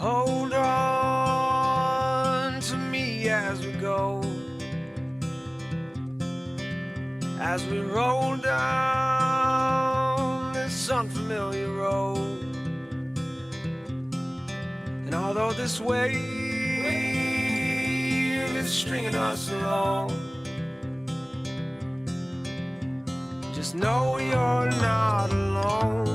Hold on to me as we go, as we roll down this unfamiliar road. And although this wave is stringing us along, just know you're not alone,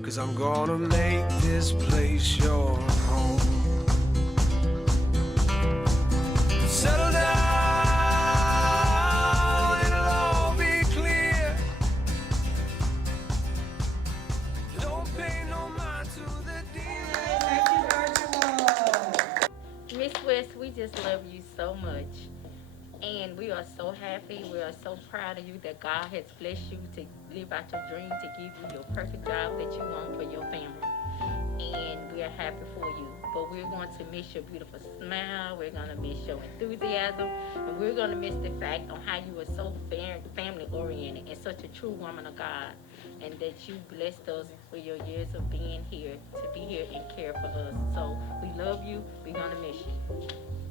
'cause I'm gonna make this place your home. Settle down, it'll all be clear. Don't pay no mind to the dear. Thank you, Virtual. Miss West, we just love you so much. And we are so happy. We are so proud of you that God has blessed you to live out your dream, to give you your perfect job that you want for your family. And we are happy for you. But we're going to miss your beautiful smile. We're going to miss your enthusiasm. And we're going to miss the fact on how you were so family oriented and such a true woman of God. And that you blessed us for your years of being here, to be here and care for us. So we love you. We're going to miss you.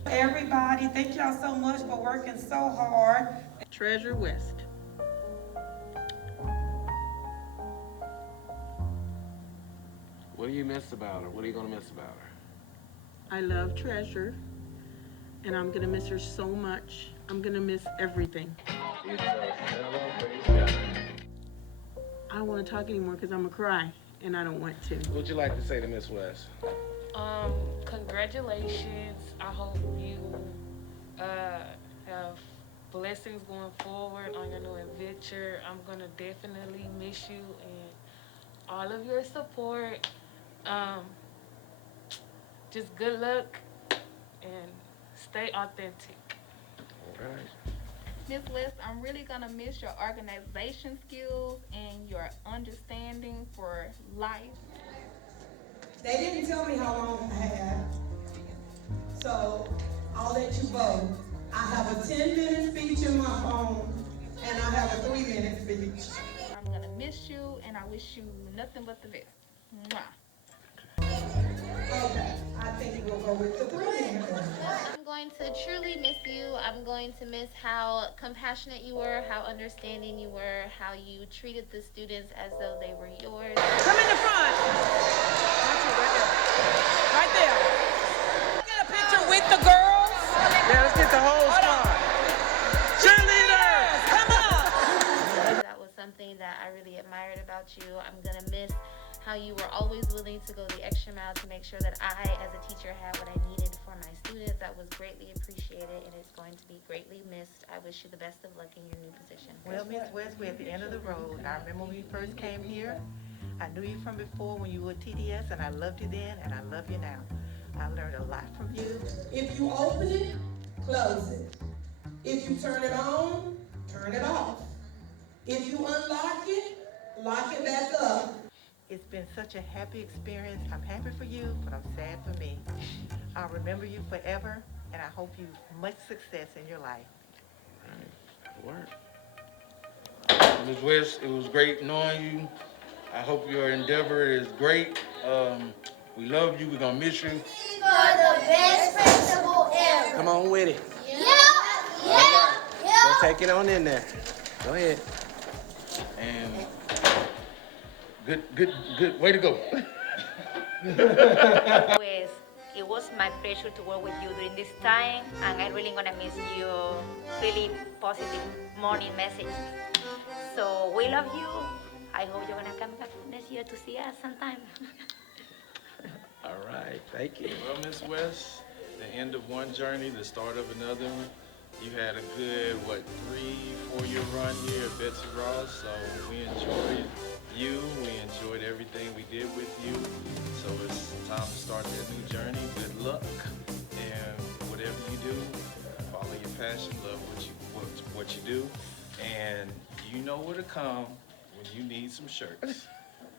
Everybody, thank y'all so much for working so hard. Treasure West. What do you miss about her? What are you going to miss about her? I love Treasure, and I'm gonna miss her so much. I'm gonna miss everything. I don't want to talk anymore because I'm gonna cry, and I don't want to. What would you like to say to Miss West? Congratulations. I hope you have blessings going forward on your new adventure. I'm gonna definitely miss you and all of your support. Just good luck and stay authentic. All right. Miss West, I'm really gonna miss your organization skills and your understanding for life. They didn't tell me how long I had, so I'll let you vote. I have a 10-minute speech in my phone, and I have a 3-minute speech. I'm gonna miss you, and I wish you nothing but the best. Mwah. Okay, I think we'll go with the 3-minute one. I'm going to truly miss you. I'm going to miss how compassionate you were, how understanding you were, how you treated the students as though they were yours. Come in the front. Right there. Get a picture with the girls. Yeah, let's get the whole squad. Cheerleaders! Come on. That was something that I really admired about you. I'm going to miss how you were always willing to go the extra mile to make sure that I, as a teacher, had what I needed for my students. That was greatly appreciated, and it's going to be greatly missed. I wish you the best of luck in your new position. Well, Miss West, we're at the end of the road. I remember when you first came here. I knew you from before when you were TDS, and I loved you then, and I love you now. I learned a lot from you. If you open it, close it. If you turn it on, turn it off. If you unlock it, lock it back up. It's been such a happy experience. I'm happy for you, but I'm sad for me. I'll remember you forever, and I hope you much success in your life. All right. Ms. West, it was great knowing you. I hope your endeavor is great. We love you. We're going to miss you. For the best principal ever. Come on with it. Yeah. All right. So take it on in there. Go ahead. And good. Way to go. Pues, it was my pleasure to work with you during this time, and I'm really gonna miss your really positive morning message. So we love you. I hope you're gonna come back next year to see us sometime. All right. Thank you. Well, Miss West, the end of one journey, the start of another one. You had a good, 3-4 year run here at Betsy Ross, so we enjoyed you. We enjoyed everything we did with you. So it's time to start that new journey. Good luck, and whatever you do, follow your passion, love what you do, and you know where to come when you need some shirts.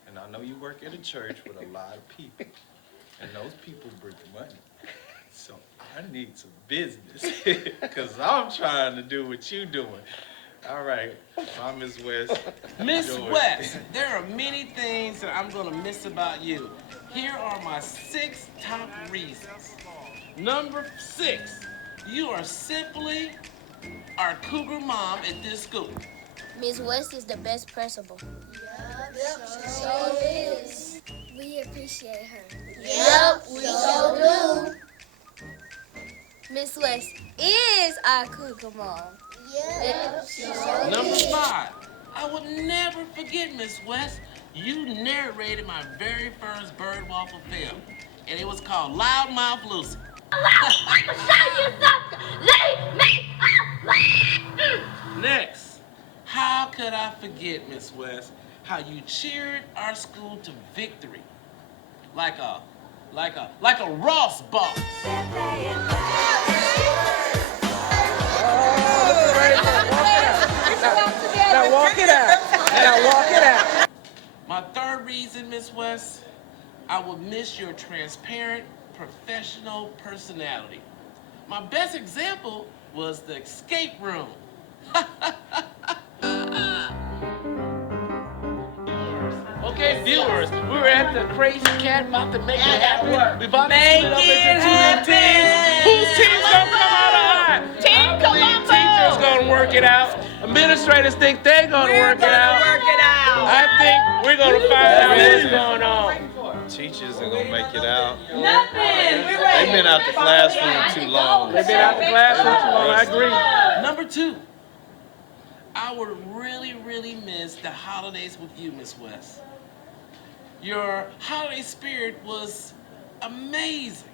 And I know you work at a church with a lot of people, and those people bring money. So I need some business because I'm trying to do what you're doing. All right, I'm Miss West. Miss George. West, there are many things that I'm gonna miss about you. Here are my 6 top reasons. Number 6, you are simply our cougar mom at this school. Ms. West is the best principal. Yep, so is. We appreciate her. Yep, we so do. Miss West is our cougar mom. Yep, so Number 5, I will never forget, Miss West. You narrated my very first Bird Waffle film, and it was called Loudmouth Lucy. Next, how could I forget, Miss West, how you cheered our school to victory, like a Ross boss. Now walk it out. Now walk it out. My third reason, Miss West, I will miss your transparent, professional personality. My best example was the escape room. Okay, viewers, we were at the Crazy Cat about to make it happen. We about to split up into 2 teams. Whose team's gonna come out alive? Team Colombo. Teachers gonna work it out. Administrators think they're gonna work it out. I think we're gonna find out what's going on. Teachers are gonna make it out. Nothing. They've been out the classroom too long. They've been out the classroom too long. I agree. Number 2, I would really, really miss the holidays with you, Miss West. Your holiday spirit was amazing.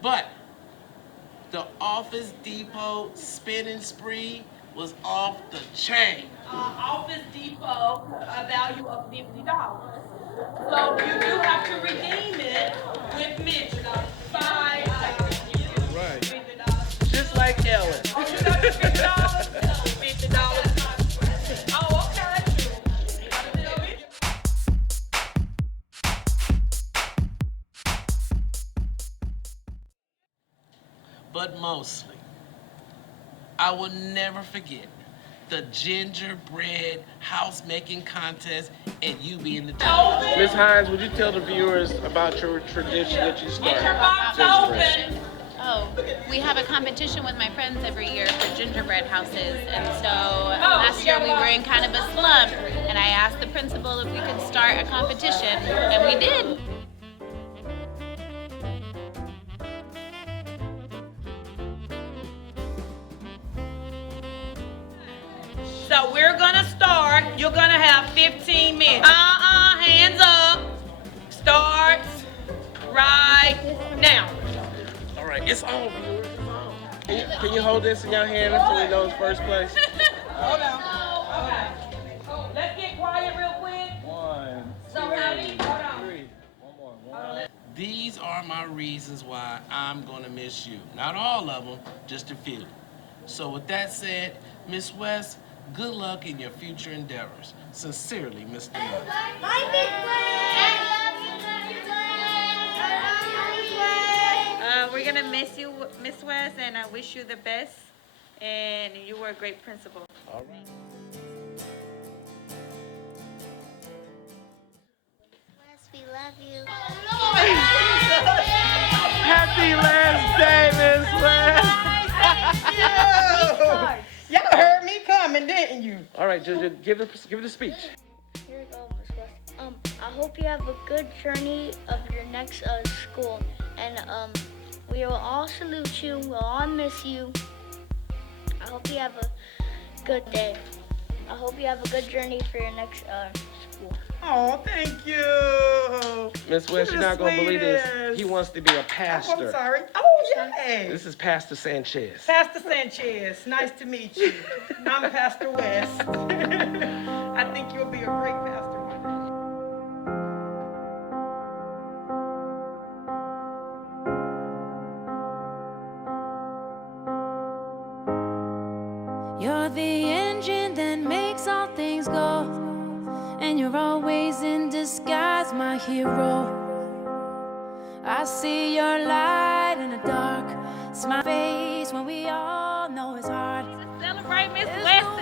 But the Office Depot spending spree was off the chain. Office Depot, a value of $50. So you do have to redeem it with Mitch. $5. Right. $50. Just like Ellen. Oh, you got your $50? $50. Oh, okay. But mostly, I will never forget the gingerbread house making contest and you being the judge. Ms. Hines, would you tell the viewers about your tradition that you started? Open. Oh, we have a competition with my friends every year for gingerbread houses, and so last year we were in kind of a slump, and I asked the principal if we could start a competition, and we did. So we're gonna start. You're gonna have 15 minutes. Hands up. Starts right now. All right, it's on. Can you hold this in your hand until we know it's first place? Hold on. Let's get quiet real quick. 1, So ready? Hold on. 3. One more. These are my reasons why I'm gonna miss you. Not all of them, just a few. So with that said, Miss West, good luck in your future endeavors. Sincerely, Mr. Young. Bye, Big We're gonna miss you, Miss West, and I wish you the best. And you were a great principal. All right. West, we love you. Happy last day, Miss West. Y'all heard me coming, didn't you? All right, give it a speech. Here we go, Miss West. I hope you have a good journey of your next school, and we will all salute you. We'll all miss you. I hope you have a good day. I hope you have a good journey for your next school. Oh, thank you. Miss West, you're not going to believe this. He wants to be a Oh, pastor. I'm sorry. Oh, yeah. This is Pastor Sanchez. Pastor Sanchez, nice to meet you. I'm Pastor West. I think you'll be a great pastor one day. You're the engine that makes all things go, and you're always in disguise, my hero. I see your light in the dark, smile face when we all know it's hard. Celebrate Miss West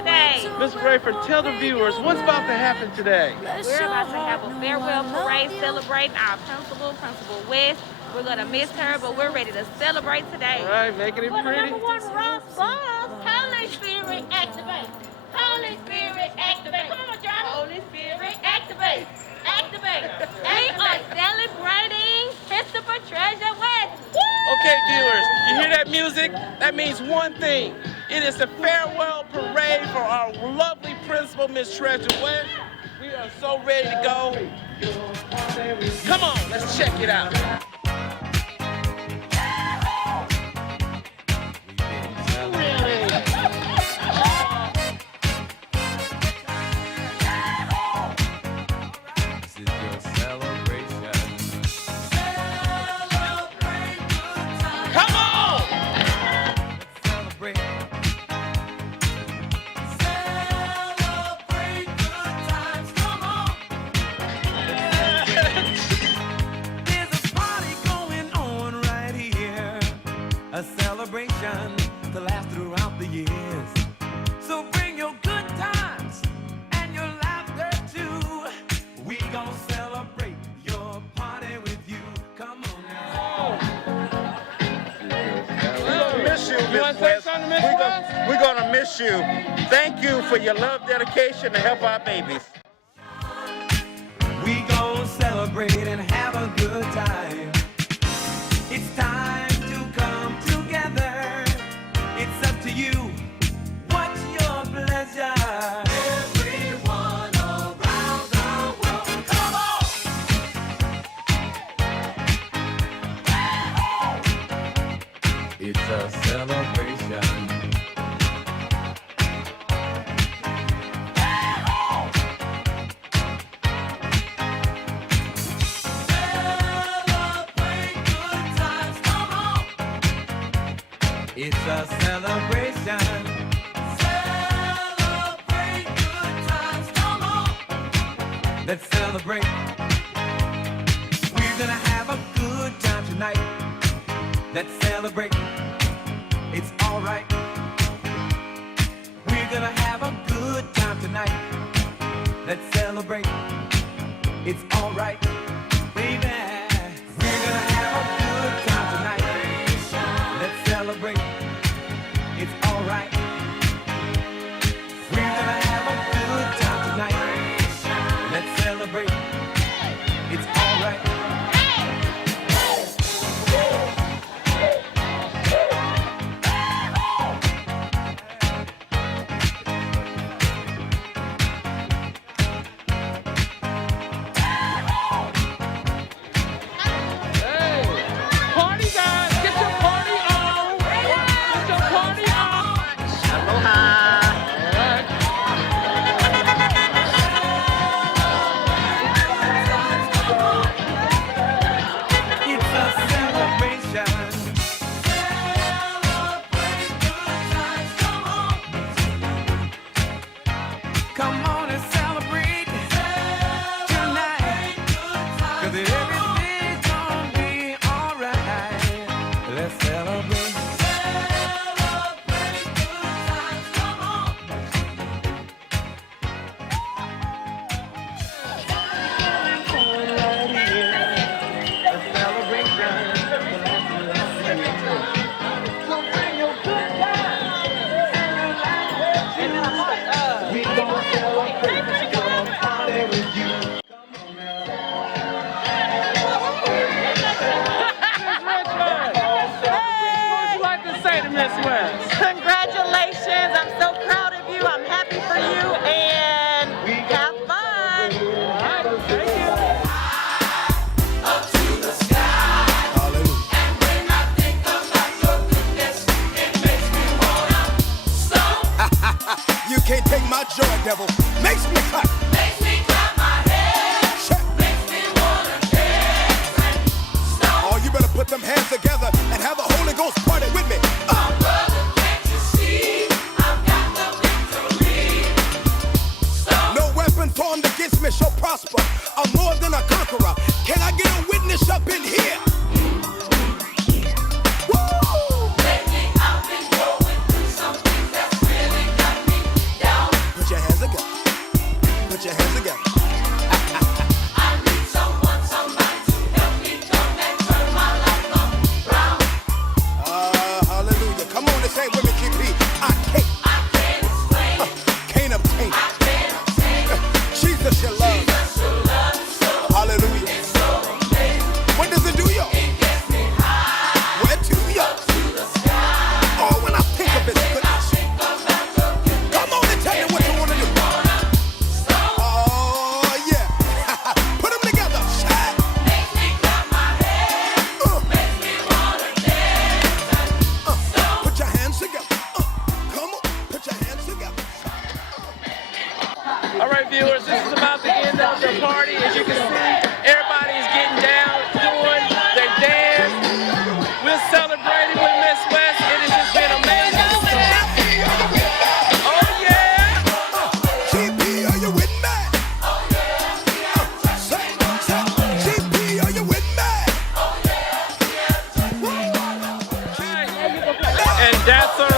Miss Rayford, tell the viewers what's about to happen today. We're about to have a farewell parade celebrating our principal, Principal West. We're going to miss her, but we're ready to celebrate today. All right, making it pretty. Number one, Ross Boss. Holy Spirit, activate. Holy Spirit, activate. Come on, John. Holy Spirit, activate. Activate. We are celebrating Christopher Treasure West. Woo! Okay, viewers, you hear that music? That means one thing. It is the farewell parade for our lovely principal, Miss Treasure West. We are so ready to go. Come on, let's check it out. A celebration to last throughout the years. So bring your good times and your laughter too. We gon' celebrate your party with you. Come on now. We're gonna miss you, Miss West. We're gonna miss you. Thank you for your love, dedication to help our babies. We gon' celebrate and have a good time. It's time to come together. It's up to you. What's your pleasure? Everyone around the world, come on! It's a celebration. It's a celebration. Celebrate good times, come on. Let's celebrate. We're gonna have a good time tonight. Let's celebrate. It's alright. We're gonna have a good time tonight. Let's celebrate. It's alright, baby. We're gonna have a good time tonight. Let's celebrate. It's alright. We're gonna have a good time tonight. Let's celebrate. It's alright. Congratulations, I'm so proud of you, I'm happy for you, and have fun. Thank you. Up to the sky. Hallelujah. And when I think about your goodness, it makes me wanna stomp. You can't take my joy, devil. Makes me clap. Makes me clap my hands. Makes me wanna dance and stomp. Oh, you better put them hands together and have a Holy Ghost party with me. Brother, can't you see? I've got the victory. Stomp. No weapon formed against me shall prosper. I'm more than a conqueror. Can I get a witness up in here? Woo! Lately I've been going through something that's really got me down. Put your party. As you can see, everybody's getting down, doing their dance. We're celebrating with Miss West. It has just been amazing to see. Oh yeah! GP, are you with me? GP, are you with me? And that's a